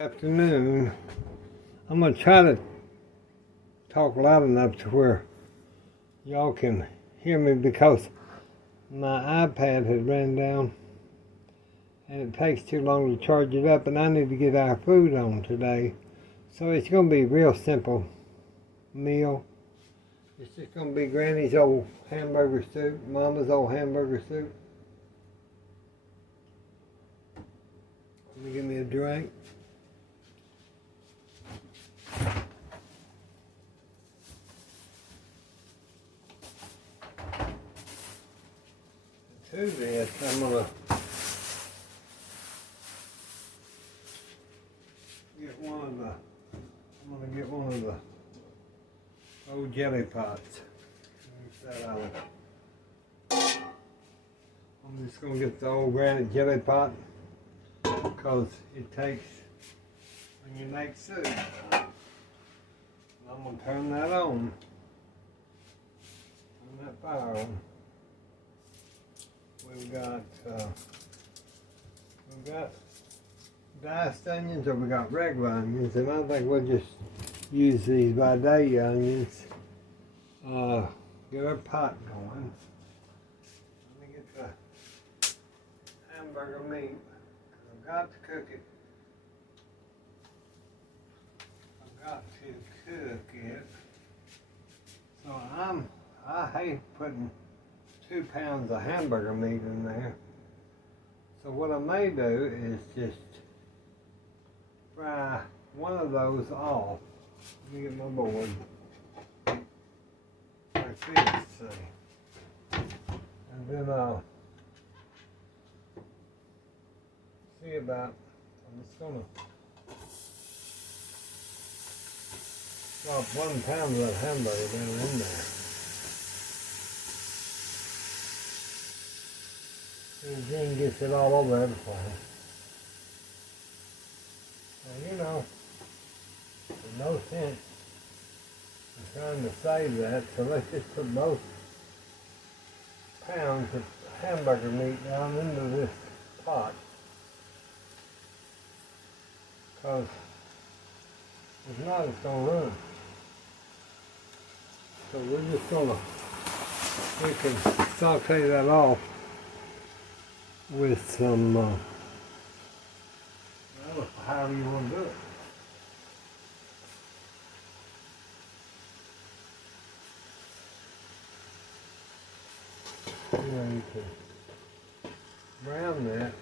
Afternoon. I'm going to try to talk loud enough to where y'all can hear me because my iPad has ran down and it takes too long to charge it up, and I need to get our food on today. So it's going to be a real simple meal. It's just going to be Granny's old hamburger soup, Mama's old hamburger soup. Let me give me a drink. To this, I'm gonna get one of the old jelly pots. I'm just gonna get the old granite jelly pot because it takes when you make soup. I'm gonna turn that on. Turn that fire on. We've got diced onions, or we got regular onions, and I think we'll just use these Vidalia onions. Get our pot going. Let me get the hamburger meat, because I've got to cook it. So I hate putting 2 pounds of hamburger meat in there. So what I may do is just fry one of those off. Let me get my board. Like this, see. And then I'll see about, I'm just gonna drop 1 pound of that hamburger down in there. And Jean gets it all over everything. And you know, there's no sense in trying to save that, so let's just put both pounds of hamburger meat down into this pot. Because if not, it's going to ruin. So we're just going to, we can saute that off with some, however you want to do it. You know, you can brown that.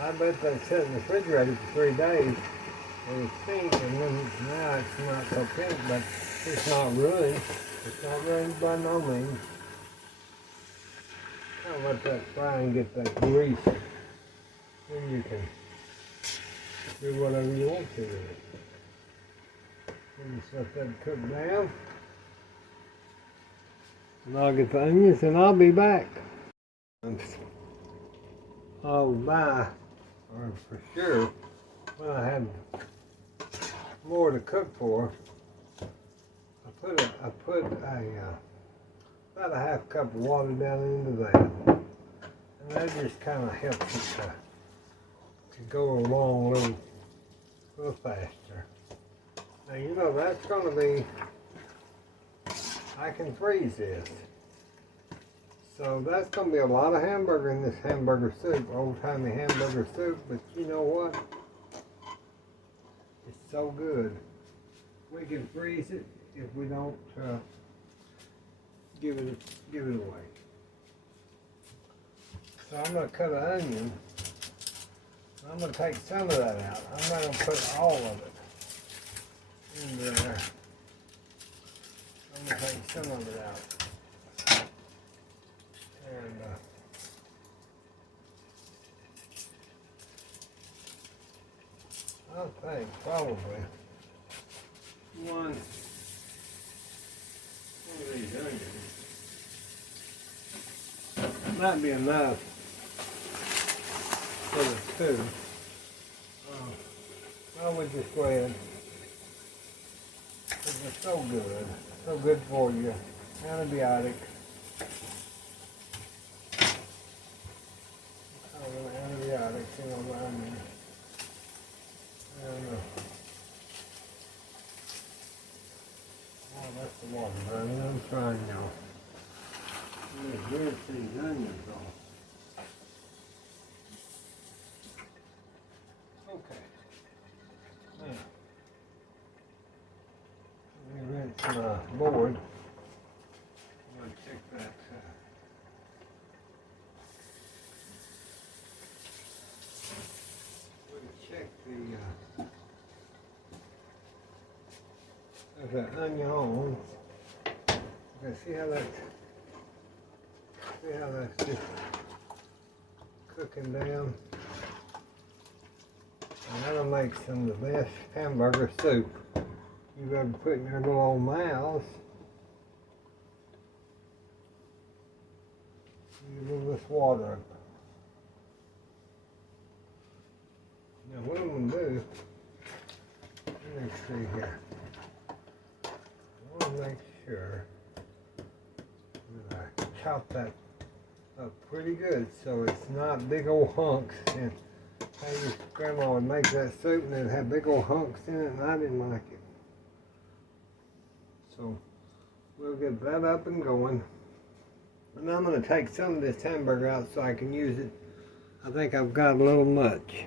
I bet they sit in the refrigerator for 3 days and it's pink, and then now it's not so pink, but it's not ruined. It's not ruined by no means. I'll let that fry and get that grease. Then you can do whatever you want to with it. And just let that cook down. And I'll get the onions and I'll be back. I'll buy, or for sure, when I have more to cook for, I put about a half cup of water down into that, and that just kind of helps it to go along a little faster. Now you know that's going to be, I can freeze this, so that's going to be a lot of hamburger in this hamburger soup, old-timey hamburger soup. But you know what? It's so good. We can freeze it if we don't give it away. So I'm going to cut an onion. I'm going to take some of that out. I'm not going to put all of it in there. I'm going to take some of it out. And I think probably one of these onions might be enough for the two. I would just go ahead. It's so good for you. Antibiotic. rinse these onions off. Okay. Now, let me rinse my board. I'm going to check that. Check the there's that onion on. Okay, see how that's just cooking down. And that'll make some of the best hamburger soup you've ever put in your little old mouths. You move this water up. Now what I'm going to do, let me see here. I want to make sure that I chop that up pretty good so it's not big old hunks. And how your grandma would make that soup and it'd have big old hunks in it, and I didn't like it. So we'll get that up and going. And I'm going to take some of this hamburger out so I can use it. I think I've got a little much.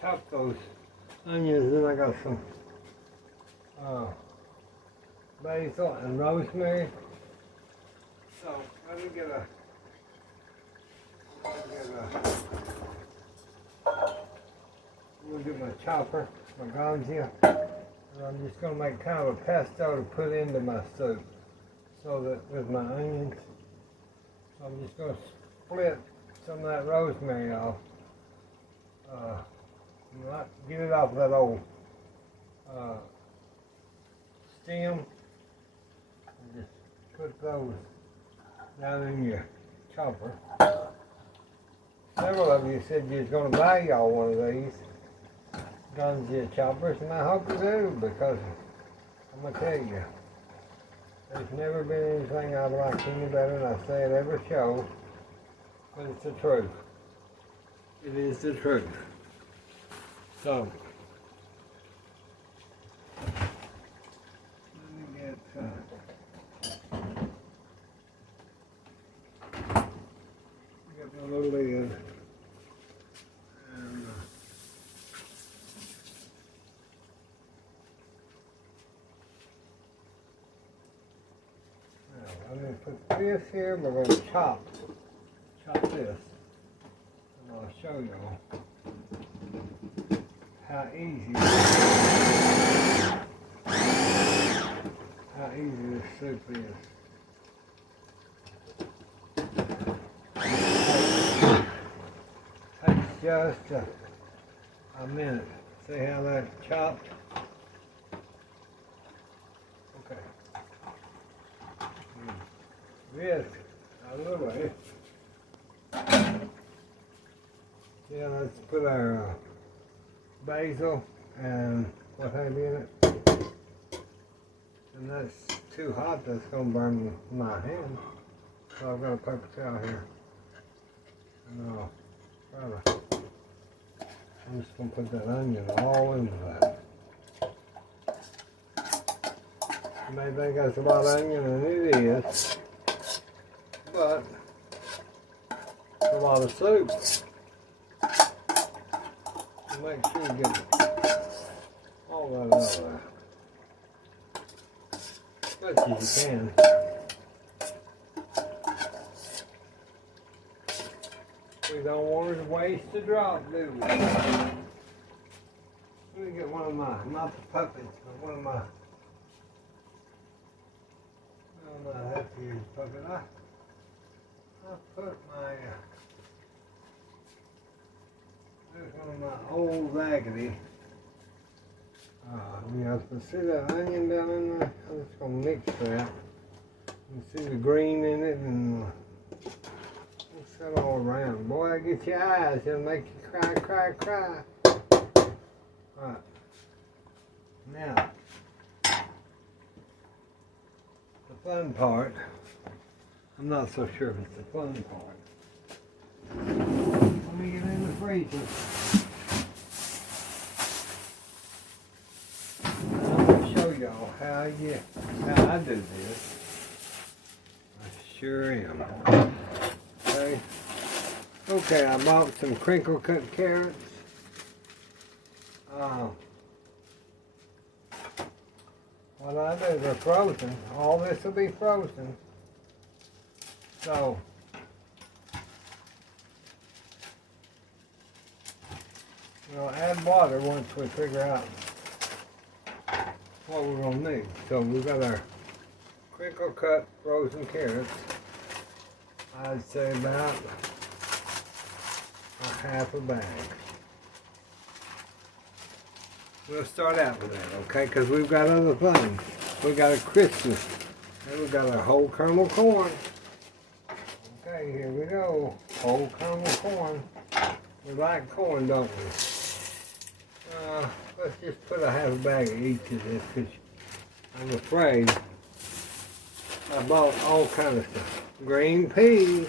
Chop those onions, then I got some basil and rosemary. So let me get my chopper, my ganjia, and I'm just going to make kind of a pesto to put into my soup. So that with my onions, I'm just going to split some of that rosemary off. Get it off that old stem and just put those down in your chopper. Several of you said you was going to buy y'all one of these ganjia choppers, and I hope you do, because I'm going to tell you, there's never been anything I've liked any better, and I say it every show, but it's the truth. It is the truth. So, let me get my little lid. And, now, I'm going to put this here. We're going to chop this, and I'll show y'all how easy this soup is. Takes just a minute. See how that's chopped? Okay. This out of the way. Yeah, let's put our basil and what have you in it. And that's too hot, that's going to burn my hand. So I've got a paper towel here. And I'm just going to put that onion all into that. You may think that's a lot of onion, and it is. But it's a lot of soup. Make sure you get all that out of there. As much as you can. We don't want to waste a drop, do we? Let me get one of my, not the puppets, but one of my nephews' puppet. I put my there's one of my old raggedy. You can see that onion down in there? I'm just going to mix that. You can see the green in it, and mix that all around. Boy, I get your eyes. It'll make you cry, cry, cry. Alright. Now, the fun part. I'm not so sure if it's the fun part. Let me get in the freezer. kitchen. I'm going to show y'all how I do this. I sure am. Okay, I bought some crinkle cut carrots. What I do, they're frozen. All this will be frozen. So, we'll add water once we figure out what we're going to need. So we've got our crinkle cut frozen carrots. I'd say about a half a bag. We'll start out with that, okay? Because we've got other things. We've got a Christmas. And we've got our whole kernel corn. Okay, here we go. Whole kernel corn. We like corn, don't we? Let's just put a half a bag of each of this, because I'm afraid I bought all kinds of stuff. Green peas.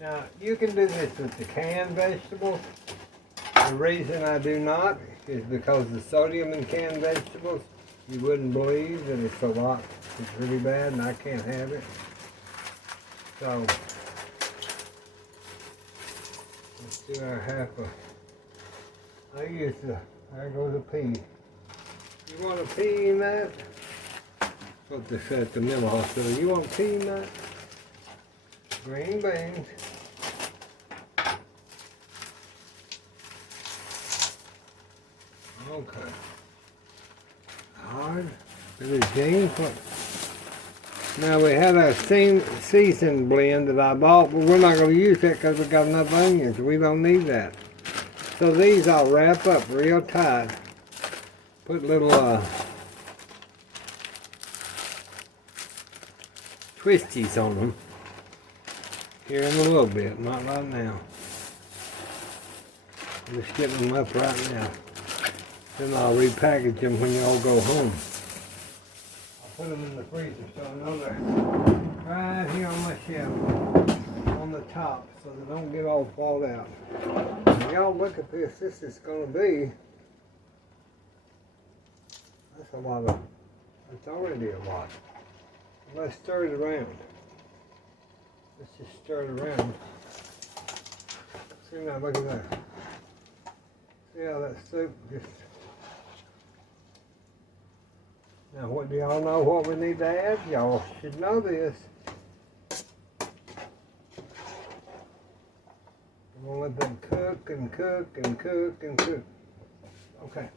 Now, you can do this with the canned vegetables. The reason I do not is because the sodium in canned vegetables, you wouldn't believe that it's really bad, and I can't have it. So, let's do our half a, there goes a pea. You want a pea in that? That's what they said at the mental hospital. You want a pea in that? Green beans. Okay. Hard. Billy Jean. Now we had our seasoned blend that I bought, but we're not going to use that because we got enough onions. We don't need that. So these I'll wrap up real tight. Put little twisties on them. Here in a little bit, not right now. I'm just getting them up right now. Then I'll repackage them when you all go home. I'll put them in the freezer so I know they're right here on my shelf, on the top, so they don't get all fall out. Y'all look at this. This is going to be, that's a lot of, it's already a lot. Let's stir it around. Let's just stir it around. See now, look at that. See how that soup just... Now, what do y'all know what we need to add? Y'all should know this. I'm gonna let them cook and cook and cook and cook. Okay.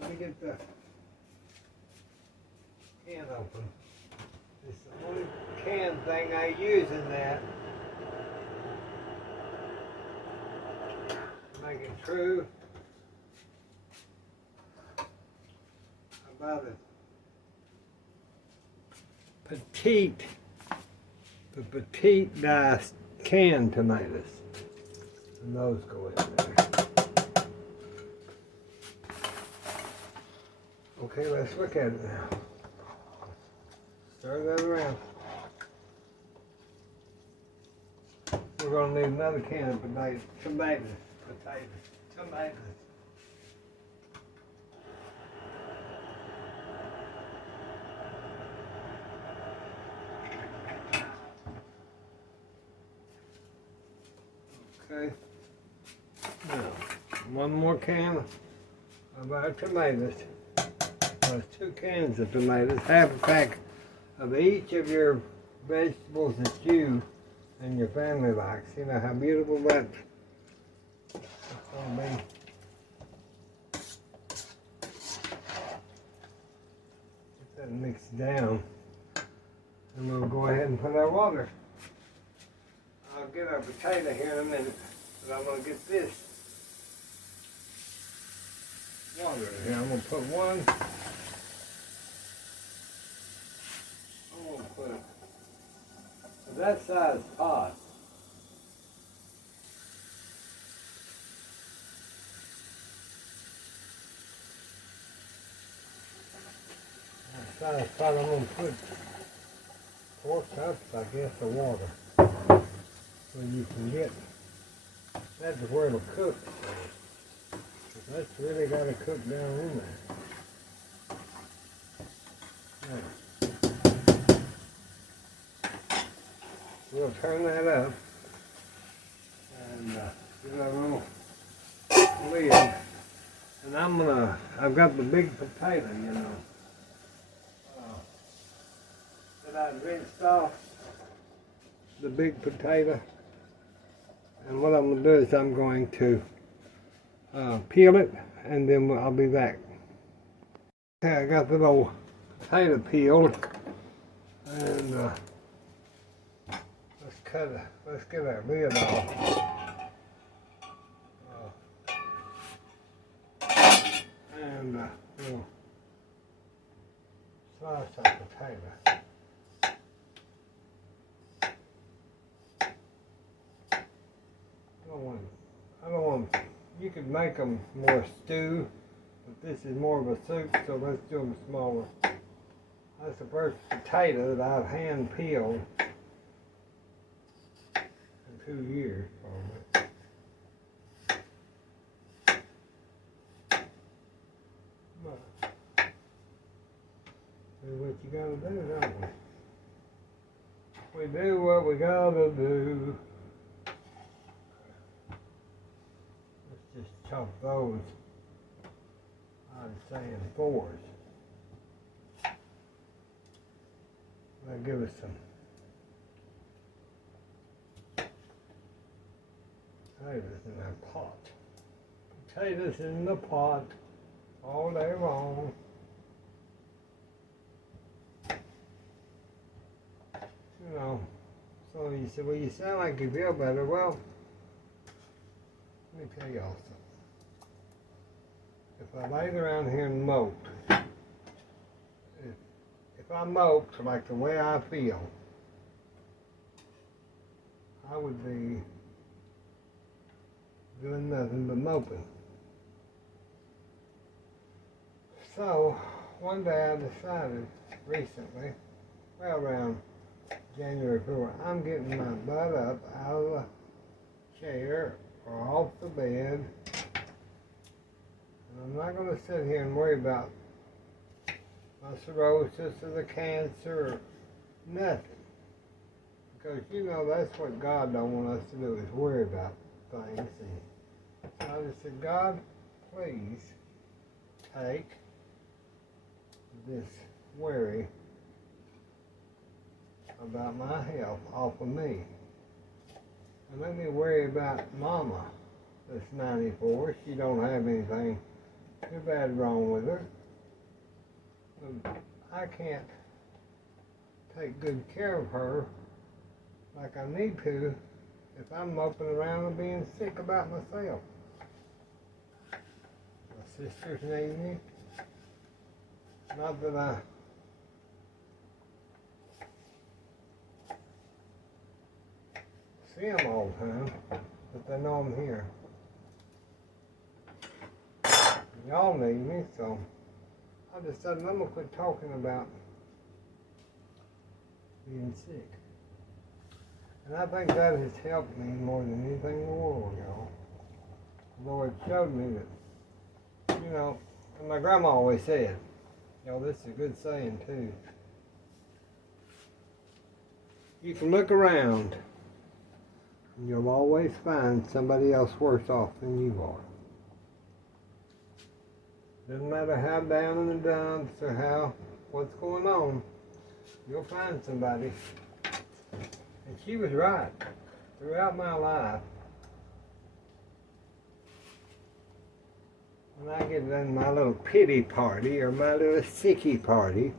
Let me get the can open. It's the only can thing I use in that. Make it true. About it. The petite diced canned tomatoes. And those go in there. Okay, let's look at it now. Stir that around. We're going to need another can of tomatoes. Okay. Now, one more can of our tomatoes. There's 2 cans of tomatoes, half a pack of each of your vegetables that you and your family likes. You know how beautiful that's going to be. Get that mixed down. And we'll go ahead and put our water. I'll get our potato here in a minute, but I'm going to get this water in here. I'm going to put one. I'm going to put that size pot. That size pot, I'm going to put 4 cups, I guess, of water. So you can get That's where it'll cook. That's really got to cook down in there. Now, we'll turn that up and give it a little lid. And I've got the big potato, you know, that I rinsed off, the big potato. And what I'm going to do is I'm going to peel it, and then I'll be back. Okay, I got the little potato peeled, and let's get that lid off. And we'll slice that potato. I don't want, you could make them more stew, but this is more of a soup, so let's do them smaller. That's the first potato that I've hand peeled in 2 years, probably. But, do what you gotta do, don't we? We do what we gotta do. Just chop those, I'd say, in fours. That'll give us some potatoes in that pot. Potatoes in the pot all day long. You know, so you say, well, you sound like you feel better. Well, let me tell y'all something. If I laid around here and moped, if I moped like the way I feel, I would be doing nothing but moping. So, one day I decided recently, well around January, February, I'm getting my butt up out of the chair or off the bed. And I'm not going to sit here and worry about my cirrhosis or the cancer or nothing. Because you know that's what God don't want us to do, is worry about things. And so I just said, God, please take this worry about my health off of me. And let me worry about Momma, that's 94. She don't have anything too bad wrong with her. I can't take good care of her like I need to if I'm moping around and being sick about myself. My sisters need me. Not that I see them all the time, but they know I'm here. Y'all need me, so I decided I'm going to quit talking about being sick. And I think that has helped me more than anything in the world, y'all. The Lord showed me that, you know, and my grandma always said, you know, this is a good saying too. You can look around and you'll always find somebody else worse off than you are. Doesn't matter how down in the dumps or what's going on, you'll find somebody. And she was right. Throughout my life, when I get done my little pity party or my little sicky party,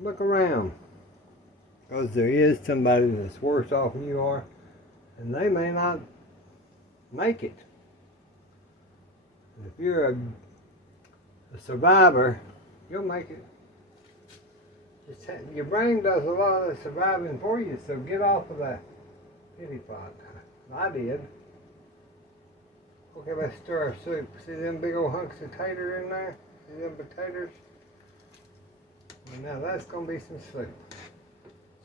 look around. Because there is somebody that's worse off than you are, and they may not make it. And if you're a survivor, you'll make it. Your brain does a lot of the surviving for you, so get off of that pity pot. I did. Okay, let's stir our soup. See them big old hunks of tater in there? See them potatoes? And now that's going to be some soup.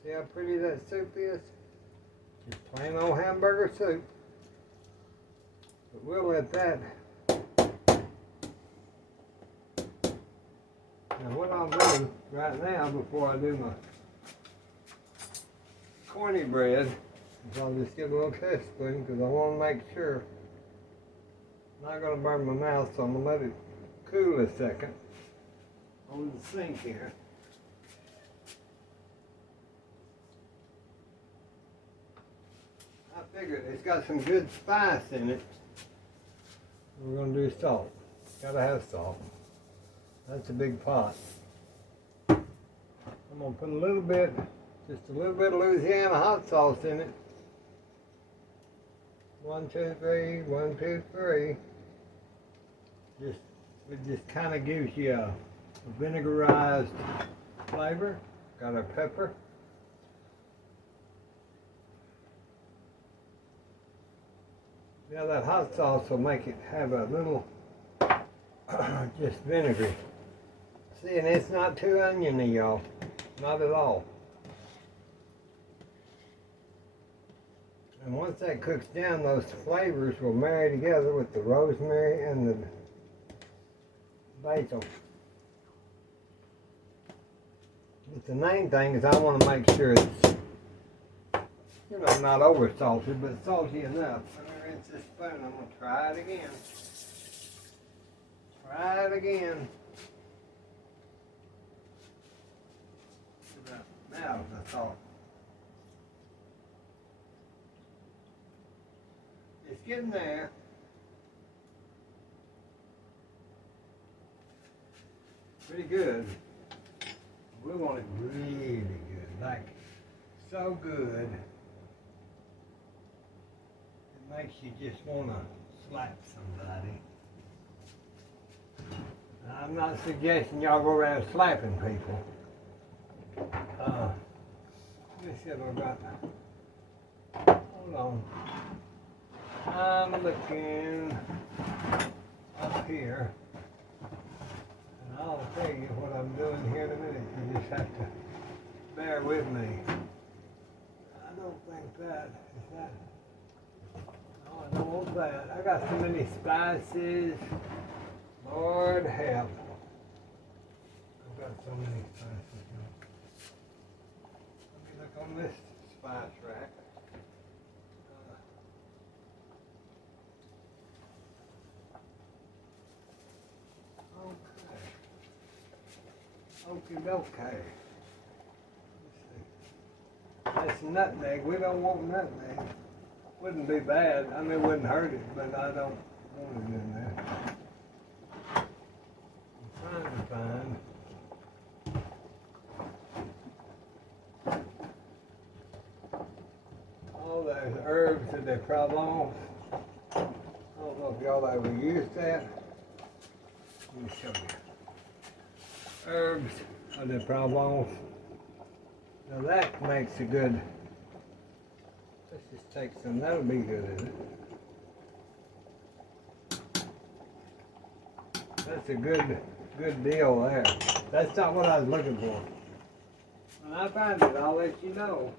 See how pretty that soup is? Just plain old hamburger soup. But we'll let that. Now what I'll do right now before I do my cornbread is I'll just get a little test spoon because I want to make sure I'm not going to burn my mouth, so I'm going to let it cool a second on the sink here. I figured it's got some good spice in it. We're going to do salt. Gotta have salt. That's a big pot. I'm going to put a little bit, just a little bit of Louisiana hot sauce in it. 1, 2, 3, 1, 2, 3. It just kind of gives you a vinegarized flavor. Got our pepper. Now that hot sauce will make it have a little just vinegary. See, and it's not too oniony, y'all. Not at all. And once that cooks down, those flavors will marry together with the rosemary and the basil. But the main thing is I want to make sure it's, you know, not over salted, but salty enough. Let me rinse this spoon. I'm going to try it again. Try it again. Now the salt. It's getting there. Pretty good. We want it really good, like so good. It makes you just want to slap somebody. Now, I'm not suggesting y'all go around slapping people. Let me see if I got. Hold on. I'm looking up here. And I'll tell you what I'm doing here in a minute. You just have to bear with me. I don't think that is that. No, I don't want that. I got so many spices. Lord help. I've got so many spices now. Let me look on this spice rack. Okay. That's nutmeg. We don't want nutmeg. Wouldn't be bad. I mean, it wouldn't hurt it, but I don't want it in there. I'm trying to find. All those herbs that they Provence. I don't know if y'all ever used that. Let me show you. Herbs of the Provence. Now that makes a good. Let's just take some. That'll be good, isn't it? That's a good deal there. That's not what I was looking for. When I find it, I'll let you know.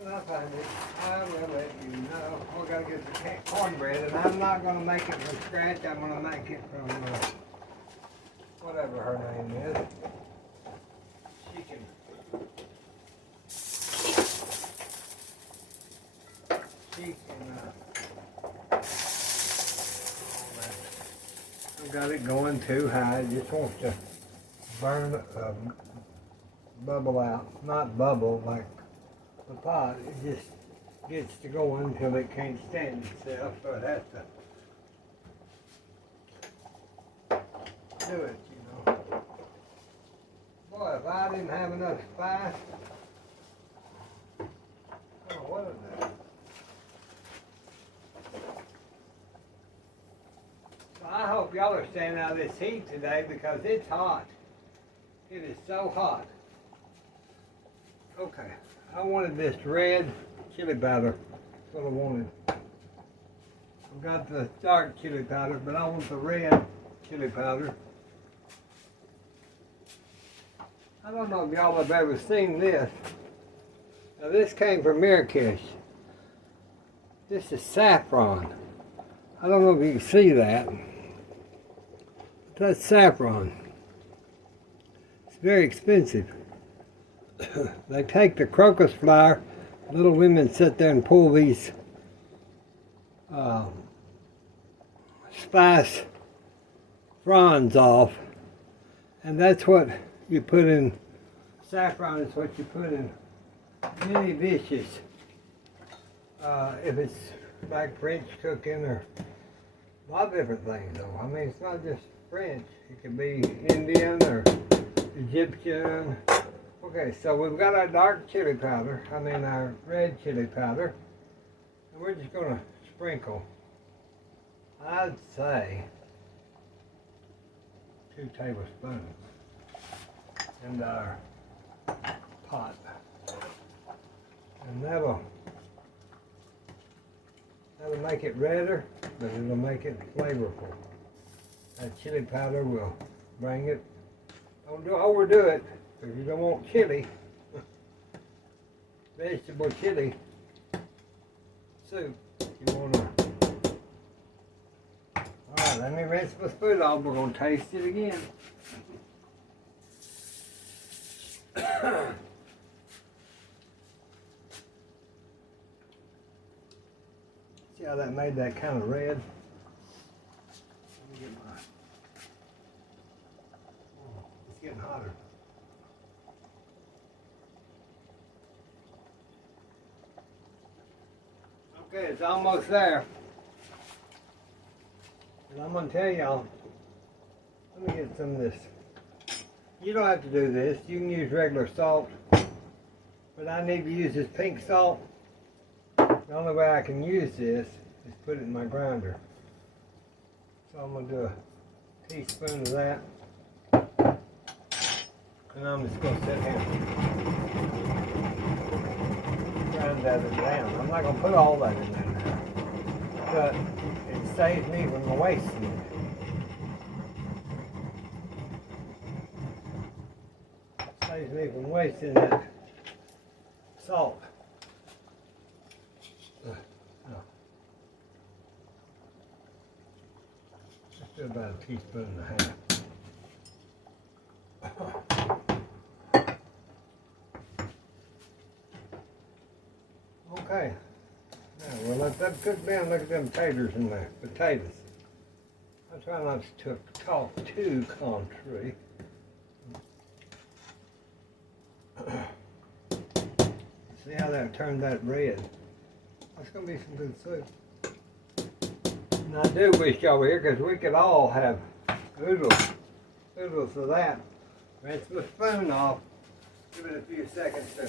When I find it, I will let you know. We're gonna get the cornbread, and I'm not gonna make it from scratch. I'm gonna make it from. Whatever her name is, she can. I've got it going too high. It just wants to burn, bubble out. Not bubble like the pot. It just gets to going until it can't stand itself, so it has to do it. Boy, if I didn't have enough spice, oh, what is that? So I hope y'all are staying out of this heat today because it's hot. It is so hot. Okay, I wanted this red chili powder. That's what I wanted. I've got the dark chili powder, but I want the red chili powder. I don't know if y'all have ever seen this. Now this came from Marrakesh. This is saffron. I don't know if you can see that. That's saffron. It's very expensive. They take the crocus flower. Little women sit there and pull these spice fronds off, and that's what you put in. Saffron is what you put in many dishes. If it's like French cooking or a lot of different things though. I mean, it's not just French. It could be Indian or Egyptian. Okay, so we've got our dark chili powder, our red chili powder, and we're just going to sprinkle, I'd say, 2 tablespoons into our pot. And that'll make it redder, but it'll make it flavorful. That chili powder will bring it. Don't overdo it, because you don't want chili. Vegetable chili soup. You want to. Alright, let me rinse my spoon off. We're going to taste it again. See how that made that kind of red? Let me get my. Oh, it's getting hotter. Okay, it's almost there. And I'm going to tell y'all, let me get some of this. You don't have to do this. You can use regular salt. But I need to use this pink salt. The only way I can use this is put it in my grinder. So I'm going to do a teaspoon of that. And I'm just going to sit here and grind that down. I'm not going to put all that in there now. But it saves me from wasting it. Saves me from wasting that salt. Let's do about a teaspoon and a half. Okay. Now we'll let that cook down. Look at them taters in there. Potatoes. I try not to talk too country. See how that turned that red? That's going to be some good soup. And I do wish y'all were here because we could all have oodles of that. Rinse the spoon off. Give it a few seconds to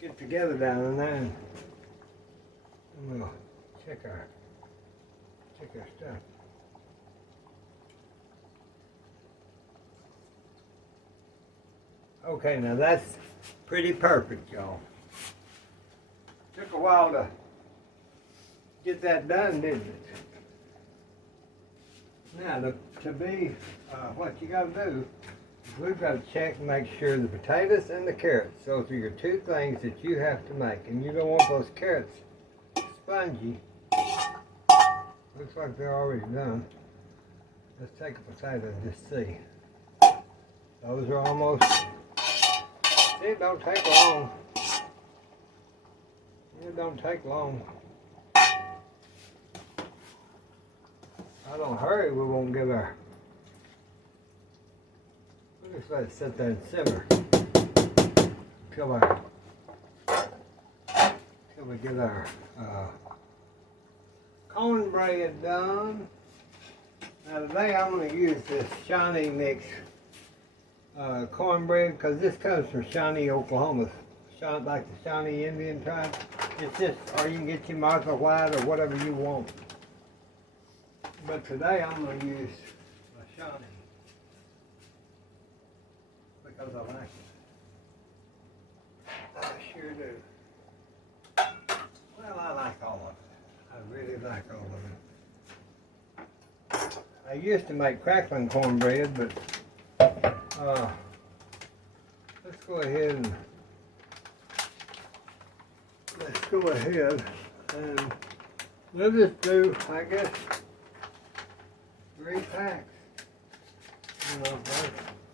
get together down in there. And we'll check our stuff. Okay, now that's pretty perfect, y'all. Took a while to get that done, didn't it? Now, to be what you got to do is we've got to check and make sure the potatoes and the carrots. Those are your 2 things that you have to make, and you don't want those carrots spongy. Looks like they're already done. Let's take a potato and just see. Those are almost. It don't take long. It don't take long. I don't hurry, we won't get our. We'll just let it sit there and simmer till we get our cornbread done. Now today I'm going to use this Shawnee mix cornbread because this comes from Shawnee, Oklahoma. Like the Shawnee Indian tribe. It's just, or you can get your Martha White or whatever you want. But today I'm going to use a Shawnee because I like it. I sure do. Well, I like all of it. I really like all of it. I used to make crackling cornbread, but let's go ahead and We'll just do, I guess, 3 packs. You know,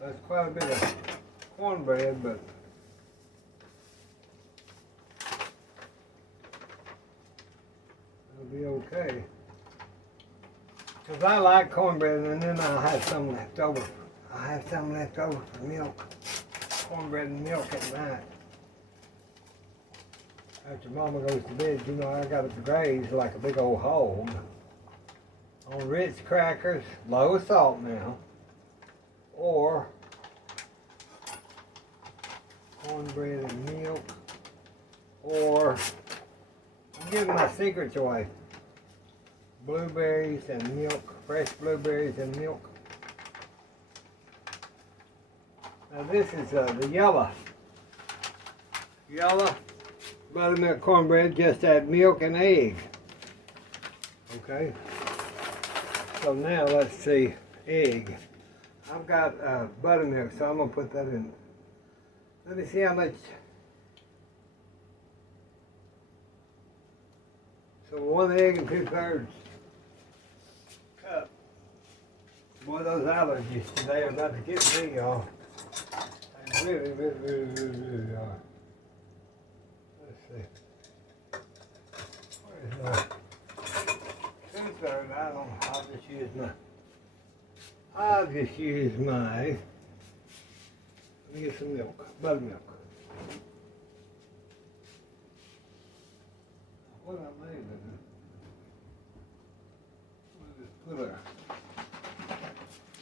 that's quite a bit of cornbread, but it'll be okay. Because I like cornbread, and then I'll have some left over. I'll have some left over for milk. Cornbread and milk at night. After Mama goes to bed, you know, I got to graze like a big old hog. On Ritz crackers, low salt now. Or cornbread and milk. Or, I'm giving my secrets away. Blueberries and milk, fresh blueberries and milk. Now this is the yellow buttermilk cornbread. Just add milk and egg. Okay. So now let's see, egg. I've got buttermilk, so I'm gonna put that in. Let me see how much. So 1 egg and 2/3 cup. Boy, those allergies today are about to get me, y'all. They really are. Let's see. Where's my 2/3? I don't know. I'll just use my. Let me get some milk, buttermilk. What I made of it. We'll just put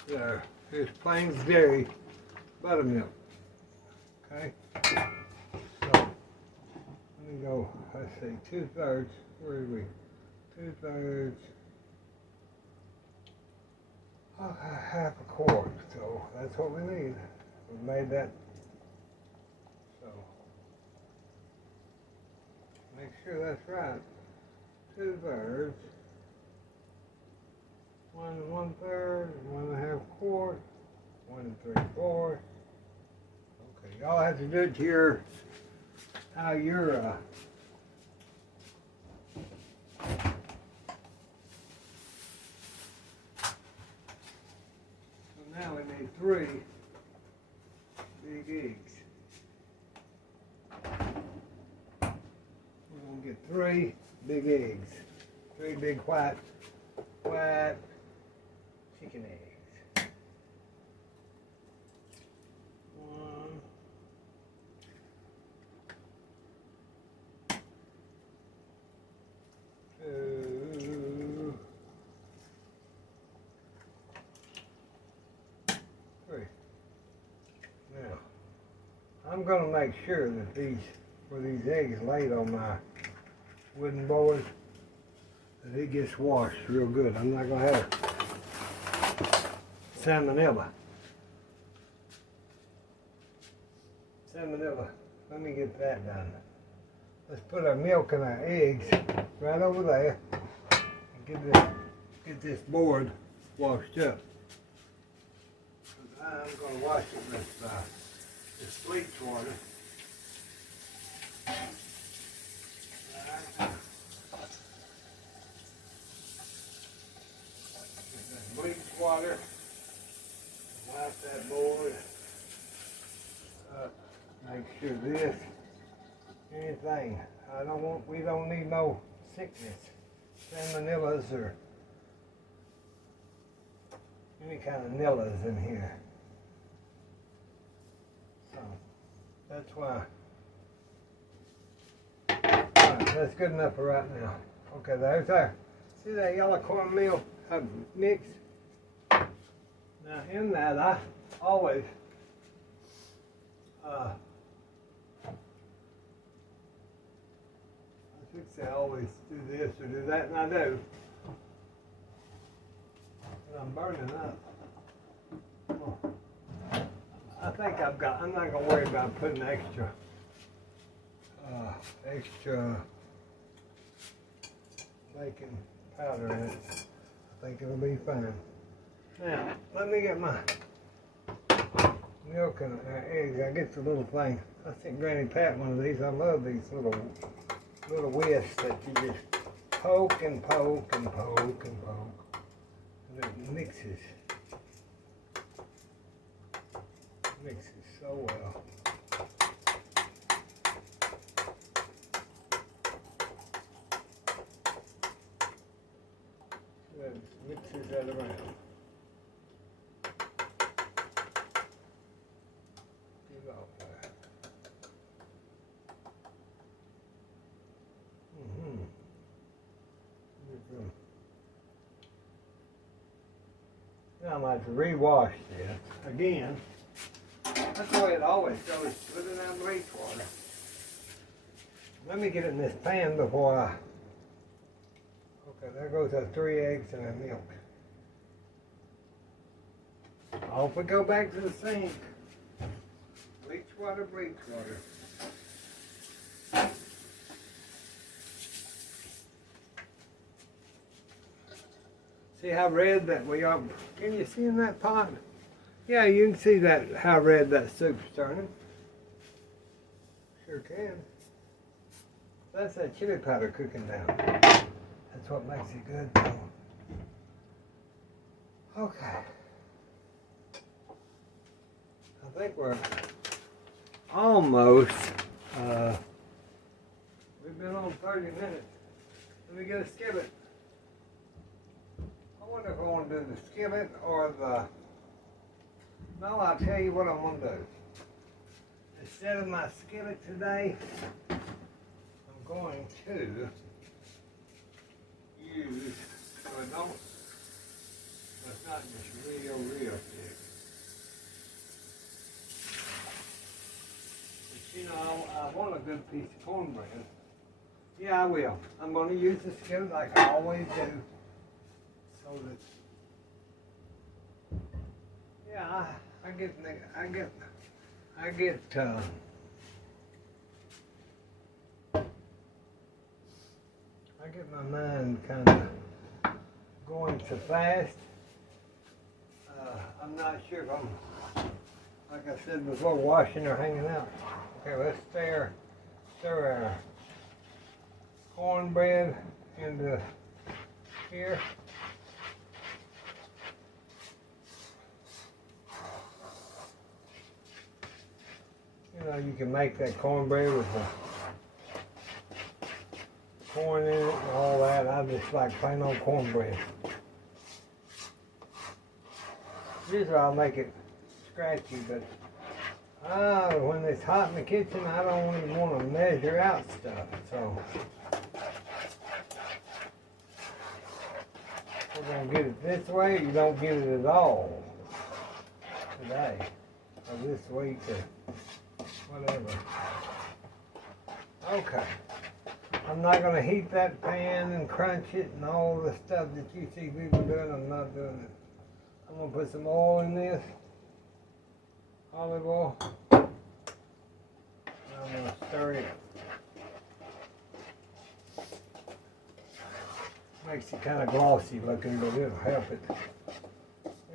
there. Here's plain dairy buttermilk. Okay. So let me go. Let's see, 2/3. Where are we? 2/3. Oh, half a quart. So that's what we need. We made that. So make sure that's right. 2/3. 1 1/3. 1 1/2 quart. 1 3/4. Okay, y'all have to do it to your how your So now we need 3 big eggs. We're gonna get 3 big eggs. 3 big white chicken eggs. 1, 2, 3. Now, I'm going to make sure that where these eggs laid on my wooden board, that it gets washed real good. I'm not going to have salmonella. Let me get that done. Let's put our milk and our eggs right over there and get this board washed up. I'm going to wash it with this bleach water. Bleach water. Wipe that board. Make sure anything. We don't need no sickness, salmonellas or any kind of nillas in here. So that's why. Alright, that's good enough for right now. Okay, there's our. See that yellow cornmeal mix? Now in that I always I always do this or do that, and I do. But I'm burning up. Oh. I think I'm not going to worry about putting extra baking powder in it. I think it'll be fine. Now, let me get my milk and eggs. I get the little thing. I think Granny Pat one of these. I love these little whisks that you just poke and poke and poke and poke. And it mixes so well. That mixes that around. Get off there. Now I'm going to have to rewash this again. That's the way it always goes. Put it in bleach water. Let me get it in this pan before I... Okay, there goes the 3 eggs and the milk. Off we go back to the sink. Bleach water, bleach water. See how red that we are? Can you see in that pot? Yeah, you can see that how red that soup's turning. Sure can. That's that chili powder cooking down. That's what makes it good though. Okay. I think we're almost, we've been on 30 minutes. Let me get a skillet. I wonder if I want to do the skillet or the... No, I'll tell you what I'm going to do. Instead of my skillet today, I'm going to use, so it don't, it's not just real thick. But you know, I want a good piece of cornbread. Yeah, I will. I'm going to use the skillet like I always do. So that, yeah, I get my mind kind of going so fast. I'm not sure if I'm, like I said before, washing or hanging out. Okay, let's stir our cornbread into here. You know, you can make that cornbread with the corn in it and all that. I just like plain old cornbread. Usually I'll make it scratchy, but when it's hot in the kitchen, I don't even want to measure out stuff. So we're going to get it this way, or you don't get it at all today. Or this week, or whatever. Okay. I'm not going to heat that pan and crunch it and all the stuff that you see people doing. I'm not doing it. I'm going to put some oil in this. Olive oil. And I'm going to stir it. Makes it kind of glossy looking, but it'll help it.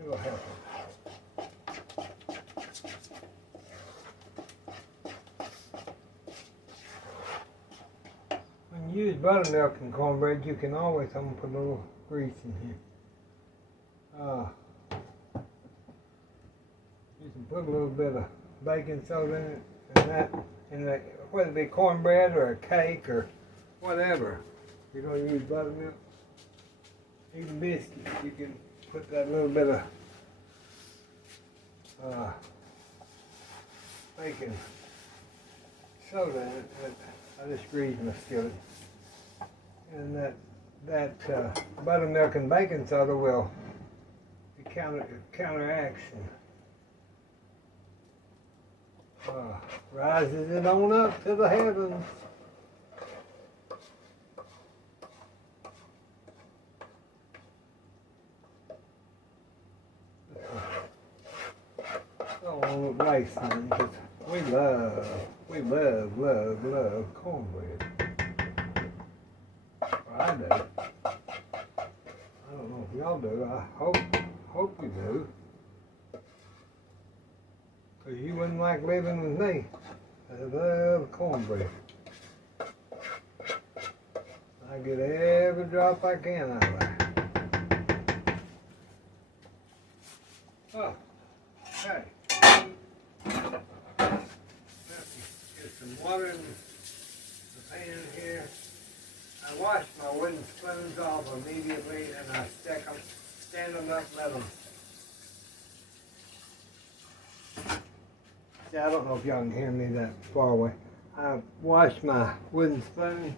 It'll help it. When you use buttermilk and cornbread, you can always, I'm going to put a little grease in here. You can put a little bit of baking soda in it, and that, whether it be cornbread or a cake or whatever. You're going to use buttermilk. Even biscuits, you can put that little bit of baking soda in it. I just greased my skillet. And that buttermilk and baking soda will counteracts and rises it on up to the heavens. Don't want to look wasting because we love cornbread. Well, I do. I don't know if y'all do. I hope you do. Because you wouldn't like living with me. I love cornbread. I I get every drop I can out of there. Oh, hey. Get some water in the pan here. I wash my wooden spoons off immediately and I stand them up, let them. See, I don't know if y'all can hear me that far away. I wash my wooden spoons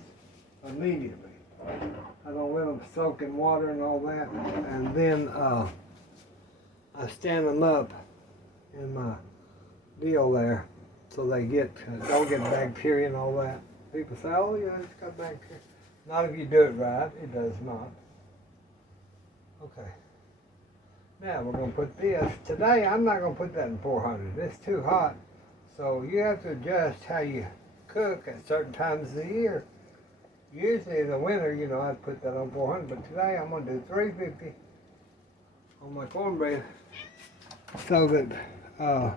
immediately. I don't let them soak in water and all that. And then I stand them up in my deal there so they don't get bacteria and all that. People say, oh yeah, it's got bacteria. Not if you do it right, it does not. Okay. Now we're going to put this. Today I'm not going to put that in 400. It's too hot. So you have to adjust how you cook at certain times of the year. Usually in the winter, you know, I'd put that on 400, but today I'm going to do 350 on my cornbread so that, oh,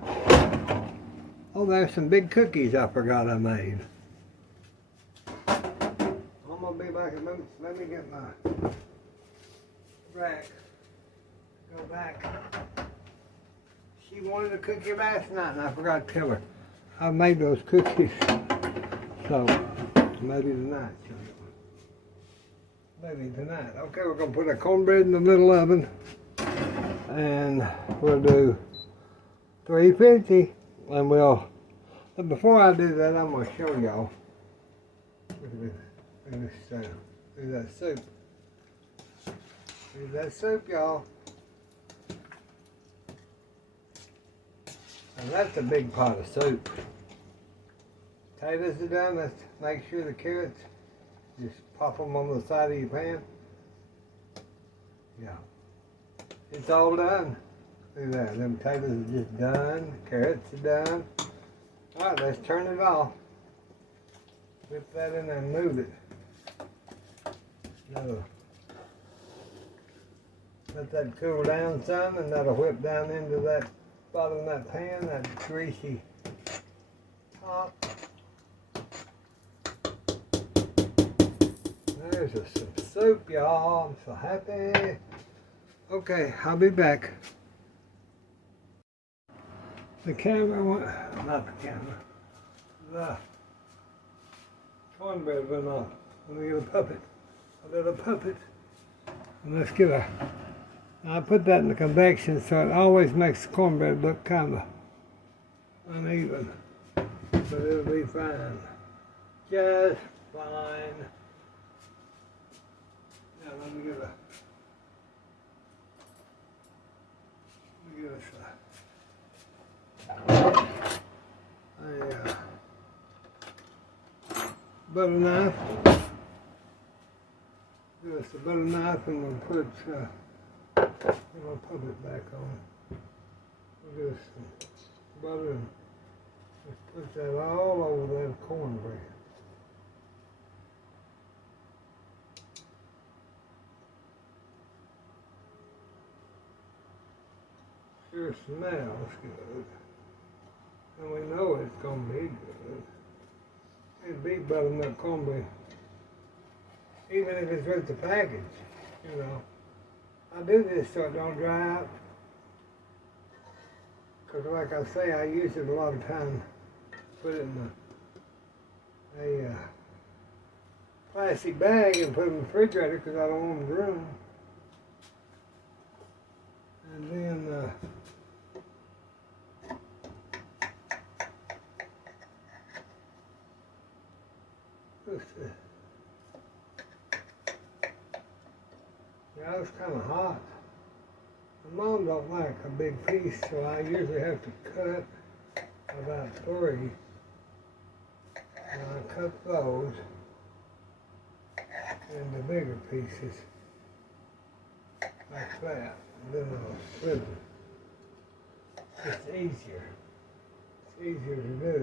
there's some big cookies I forgot I made. I'm going to be back. Let me get my rack. Go back. She wanted a cookie last night and I forgot to tell her. I made those cookies. So, maybe tonight. Maybe tonight. Okay, we're going to put our cornbread in the little oven. And we'll do 350. And but before I do that, I'm going to show y'all. Look at that soup. Look at that soup, y'all. And that's a big pot of soup. Potatoes are done. Let's make sure the carrots, just pop them on the side of your pan. Yeah. It's all done. Look at that. Them potatoes are just done. Carrots are done. All right, let's turn it off. Whip that in there and move it. Let that cool down some, and that'll whip down into that bottom of that pan, that greasy top. There's some soup, y'all. I'm so happy. Okay, I'll be back. The camera not the camera. The cornbread went off. Let me get a puppet. A little puppet. And let's get a. I put that in the convection so it always makes the cornbread look kind of uneven. But it'll be fine. Just fine. Now let me get a butter knife. Give us a butter knife and we'll put it back on. We'll get some butter and just put that all over that cornbread. Sure smells good. And we know it's going to be good. It's big buttermilk cornbread. Even if it's with the package, you know. I do this so it don't dry out. Because like I say, I use it a lot of times. Put it in a plastic bag and put it in the refrigerator because I don't want them to ruin. And then what's this? Yeah, it's kind of hot. My mom don't like a big piece, so I usually have to cut about 3. And I cut those into bigger pieces, like that. And then I'll split them. It's easier. It's easier to do.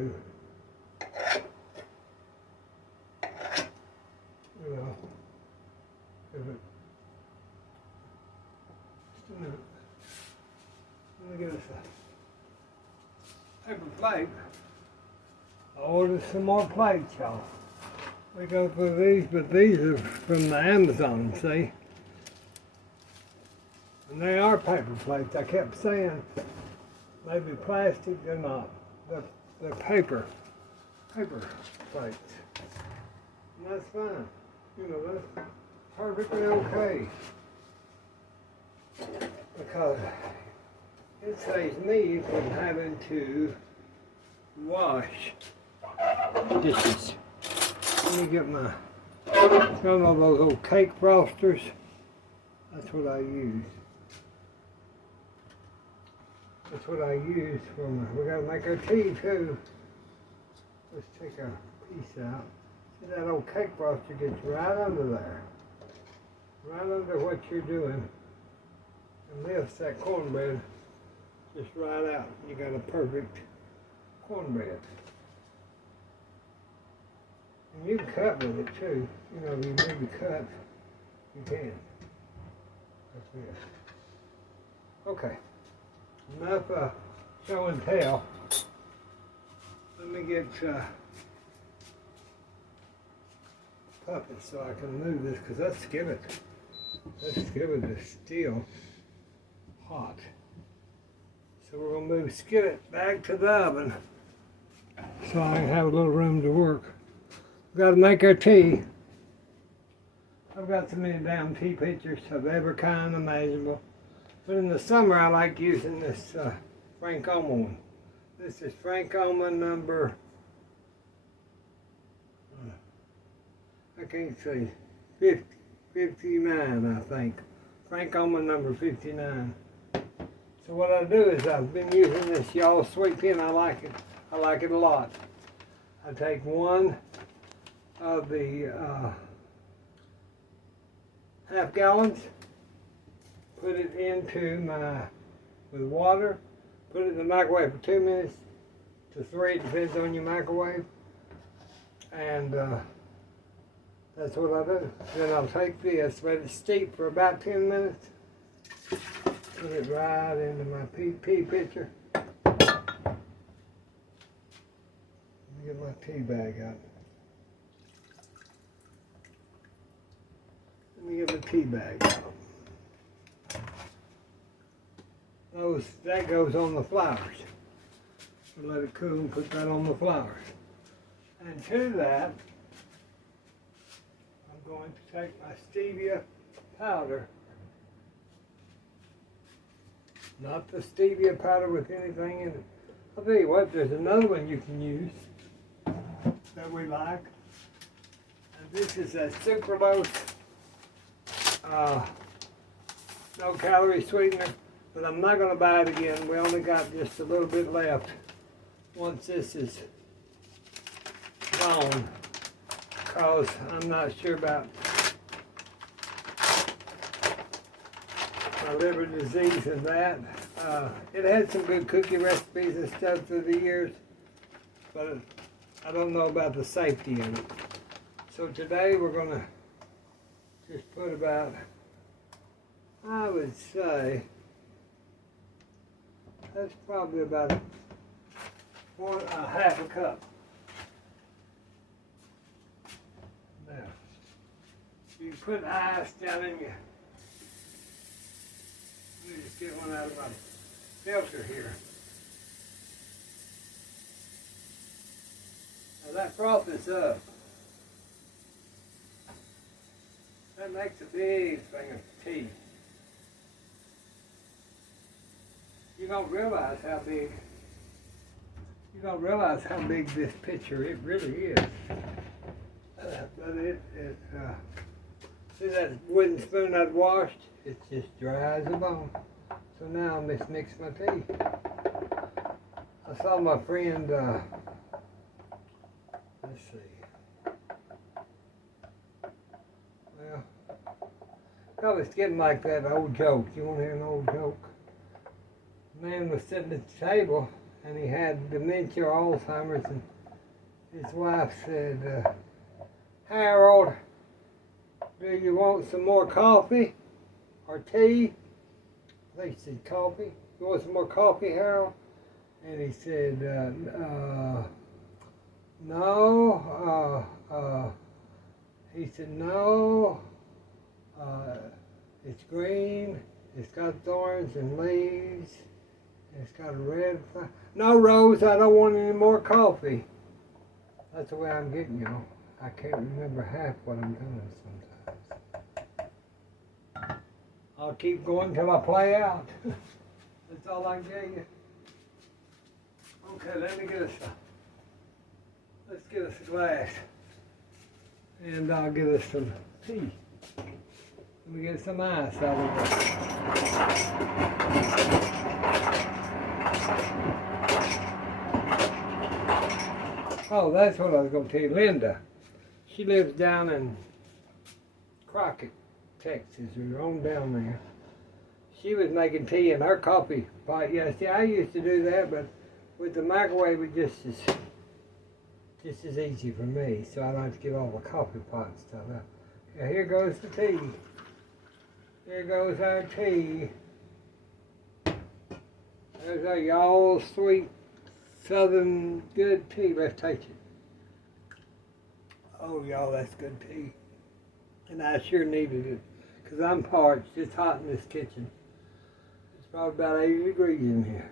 You know, if it. Let me get us a paper plate. I ordered some more plates, y'all. We go through these, but these are from the Amazon, see? And they are paper plates. I kept saying maybe plastic, they're not. They're paper plates. And that's fine. You know, that's perfectly okay. Because it saves me from having to wash dishes. Let me get my, some of those old cake frosters. That's what I use. That's what I use for my, we gotta make our tea too. Let's take a piece out. See, that old cake froster gets right under there. Right under what you're doing. And lifts that cornbread just right out. You got a perfect cornbread. And you can cut with it too. You know, if you need to cut, you can. That's it. Okay. Enough show and tell. Let me get puppets so I can move this, because that skillet is still hot. So we're going to move the skillet back to the oven so I can have a little room to work. We've got to make our tea. I've got so many damn tea pitchers of every kind imaginable. But in the summer I like using this Frank Oma one. This is Frank Oma number, I can't see, 59 I think. Frank Oma number 59. So what I do is I've been using this y'all sweet pen. I like it. I like it a lot. I take one of the half gallons, put it into with water, put it in the microwave for 2 minutes to 3, depends on your microwave, and that's what I do. Then I'll take this, let it steep for about 10 minutes, put it right into my pea pitcher. Let me get my tea bag out. Let me get the tea bag out. That goes on the flowers. So let it cool and put that on the flowers. And to that, I'm going to take my stevia powder. Not the stevia powder with anything in it. I'll tell you what, there's another one you can use that we like. And this is a sucralose, no calorie sweetener, but I'm not going to buy it again. We only got just a little bit left once this is gone, because I'm not sure about my liver disease and that. It had some good cookie recipes and stuff through the years, but I don't know about the safety of it. So today we're going to just put about, I would say, that's probably about half a cup. Now, you put ice down in your, let me just get one out of my filter here. Now that froth is up. That makes a big thing of tea. You don't realize how big this pitcher it really is. But see that wooden spoon I'd washed? It's just dry as a bone. So now I'm just mixing my tea. I saw my friend, let's see. Well, it's getting like that old joke. You want to hear an old joke? Man was sitting at the table and he had dementia or Alzheimer's, and his wife said, Harold, do you want some more coffee or tea? I think she said coffee. You want some more coffee, Harold? And he said, no, He said, no, it's green, it's got thorns and leaves, and it's got a red flower. No, Rose, I don't want any more coffee. That's the way I'm getting, you know. I can't remember half what I'm doing sometimes. I'll keep going till I play out. That's all I gave you. Okay, let's get us a glass. And I'll get us some tea. Let me get some ice out of it. Oh, that's what I was going to tell you. Linda, she lives down in Crockett, Texas. We were on down there. She was making tea in her coffee pot. Yeah, see, I used to do that, but with the microwave, it just as easy for me, so I don't have to get all the coffee pot and stuff out. Yeah, here goes the tea. Here goes our tea. There's our y'all sweet southern good tea. Let's taste it. Oh, y'all, that's good tea. And I sure needed it, because I'm parched. It's hot in this kitchen. It's probably about 80 degrees in here.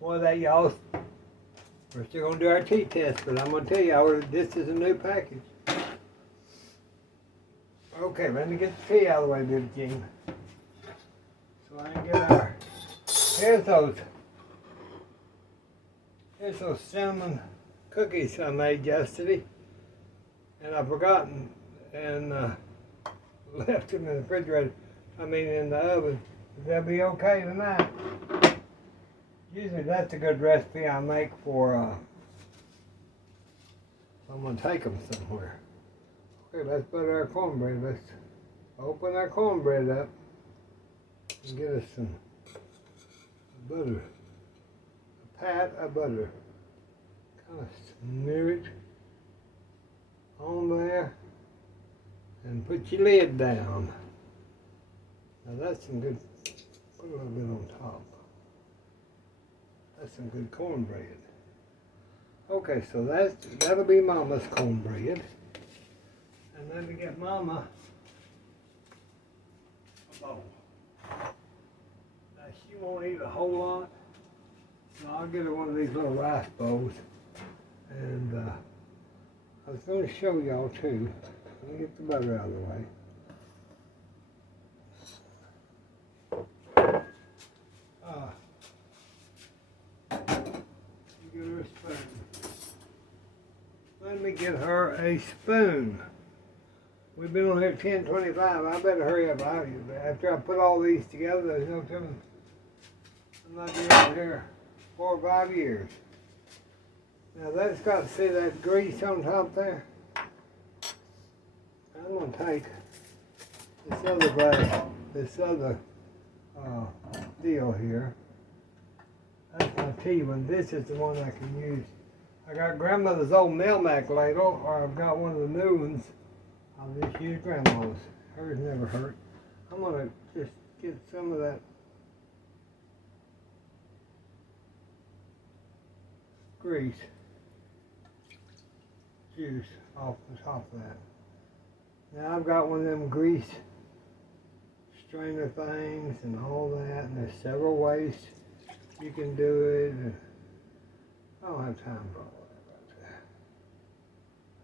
Boy, that y'all, we're still going to do our tea test, but I'm going to tell you, this is a new package. Okay, let me get the tea out of the way, Billie Jean. So I can get our, here's those cinnamon cookies I made yesterday. And I've forgotten and left them in the refrigerator, in the oven. They'll be okay tonight. Usually that's a good recipe I make for someone take them somewhere. Okay, let's butter our cornbread. Let's open our cornbread up and get us some butter. A pat of butter. Kind of smear it on there and put your lid down. Now that's some good, put a little bit on top. That's some good cornbread. Okay, so that'll be Mama's cornbread. And let me get Mama a bowl. Now she won't eat a whole lot, so I'll get her one of these little rice bowls. And I was going to show y'all too. Let me get the butter out of the way. Let me get her a spoon. We've been on here 10:25. I better hurry up. After I put all these together, there's no telling. I'm not doing it here 4 or 5 years. Now that's got to see that grease on top there. I'm going to take this other glass, this other deal here. That's my tea one. This is the one I can use. I got grandmother's old Melmac ladle, or I've got one of the new ones. I'll just use grandma's. Hers never hurt. I'm going to just get some of that grease juice off the top of that. Now I've got one of them grease strainer things and all that, and there's several ways you can do it. And I don't have time for all that.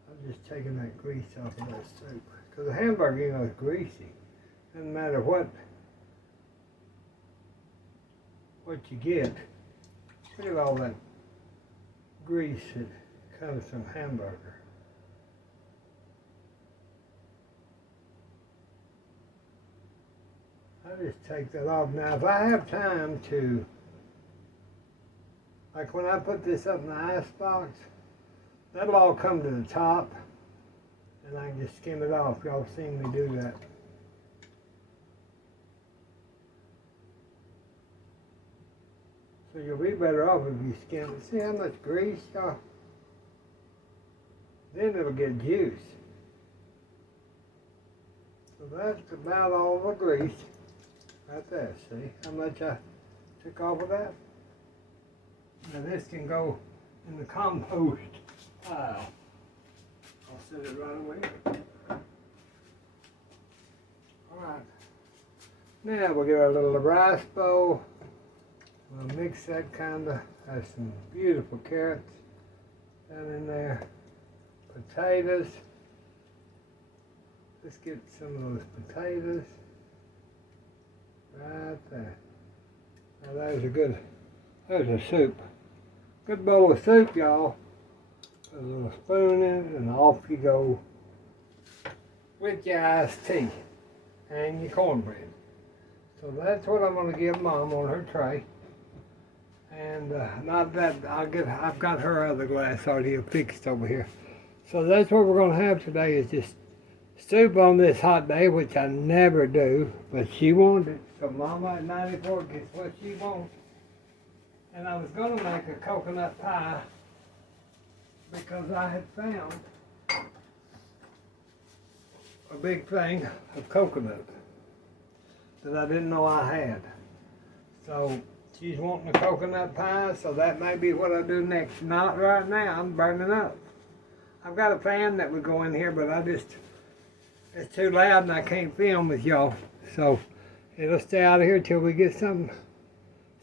I'm just taking that grease off of that soup. Because the hamburger, you know, is greasy. Doesn't matter what you get. Look at all that grease that comes from hamburger. I just take that off. Now, if I have time to, like when I put this up in the ice box, that'll all come to the top, and I can just skim it off. Y'all seen me do that. So you'll be better off if you skim it. See how much grease, y'all? Then it'll get juice. So that's about all the grease right there. See how much I took off of that? Now this can go in the compost. I'll set it right away. Alright. Now we'll get our little rice bowl. We'll mix that kinda. Has some beautiful carrots down in there. Potatoes. Let's get some of those potatoes. Right there. Now there's a soup. Good bowl of soup, y'all. Put a little spoon in it and off you go with your iced tea and your cornbread. So that's what I'm going to give Mom on her tray. And not that I've got her other glass already fixed over here. So that's what we're going to have today is just soup on this hot day, which I never do, but she wanted it. So Mama at 94 gets what she wants. And I was going to make a coconut pie because I had found a big thing of coconut that I didn't know I had. So she's wanting a coconut pie, so that may be what I do next. Not right now, I'm burning up. I've got a fan that would go in here, but it's too loud and I can't film with y'all. So it'll stay out of here till we get something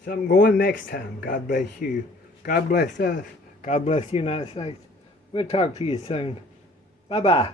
going next time. God bless you. God bless us. God bless the United States. We'll talk to you soon. Bye-bye.